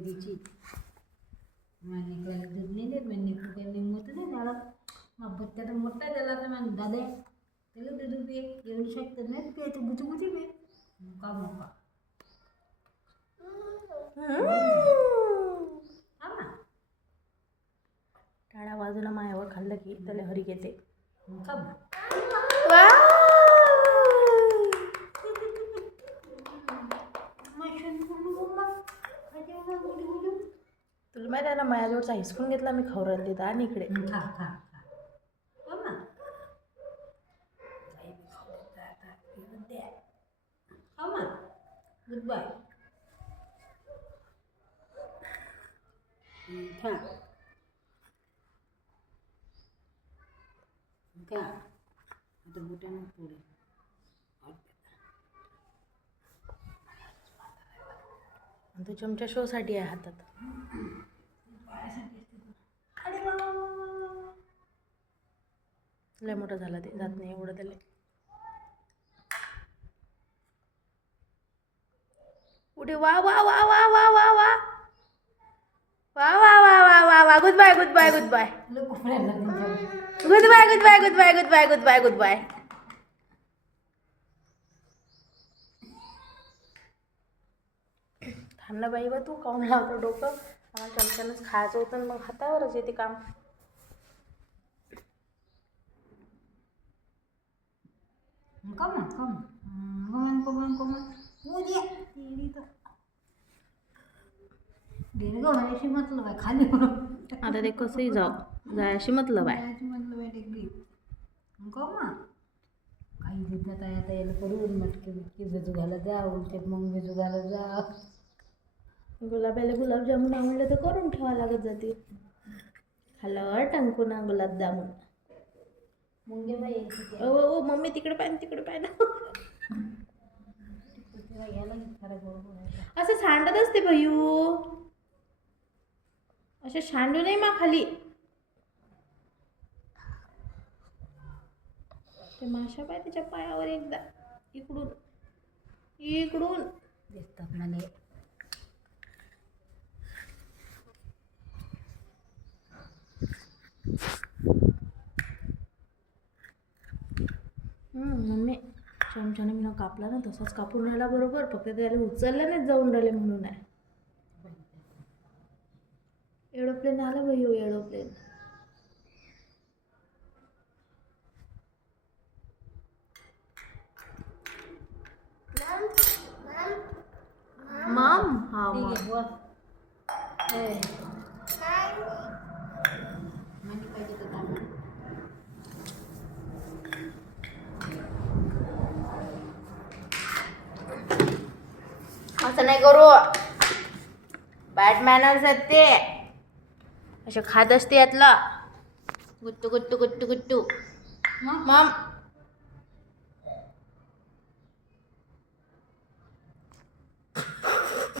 कधीची निघायला दूध नाही देत म्हणजे काही निघत नाही त्याला मग बच्चा तर मोठा त्याला आता मग दादा त्याला दूध पे येऊ शकतं नाही ते बुचबुची पे मुका मुका टाळ्या बाजूला मायावर खाल्लं की त्याला हरी येते. मुका तुला माहिती आहे ना माझ्याजवळचा हिसकून घेतला मी खवरायला देत आणि इकडे खा खा गुड बाय खा खा आता बुटानं पुढे तो चमचा शोसाठी आहे हातात. लय मोठा झाला ते जात नाही एवढं त्याला. उठे वा वा वा वा वा वा वा वा वा वा वा वा वा good bye good bye good bye good bye good bye good bye good bye good bye good bye. थांब ना बाई बा तू काऊन लावतो डोकं. आम्हाला चमच्यानंच खायचं होतं मग हातावरच येते काम. मतलब आहे खाली आता ते कसंही जायशी मतलब आहे. मतलब आहे टेकडी काही देतात आहे आता याला करून मटके बिटके भिजू घालत जा उलटे मग भिजू घालत जा. गुलाबाला गुलाबजामुन आवडलं तर करून ठेवा लागत जाते. खाल्ल्यावर टंकू ना गुलाबजामुन. मुंगे बाई ओ मम्मी तिकडे पाय ना. असं सांडत असते भयू. असं सांडू नाही मा खाली. ते माशा पाय त्याच्या पायावर एकदा इकडून इकडून दिसतात मला. मम्मी चमच्याने मी कापला ना तसाच कापून राहिला बरोबर. फक्त त्याला उचललं नाही जाऊन राहिले म्हणून आहे. एरोप्लेन आलं भाई एरोप्लेन. मम हा असं नाही करू. बॅड मॅनर्स आहेत ते. असे खात असते यातला गुट्टू गुट्टू गुट्टू गुट्टू. मम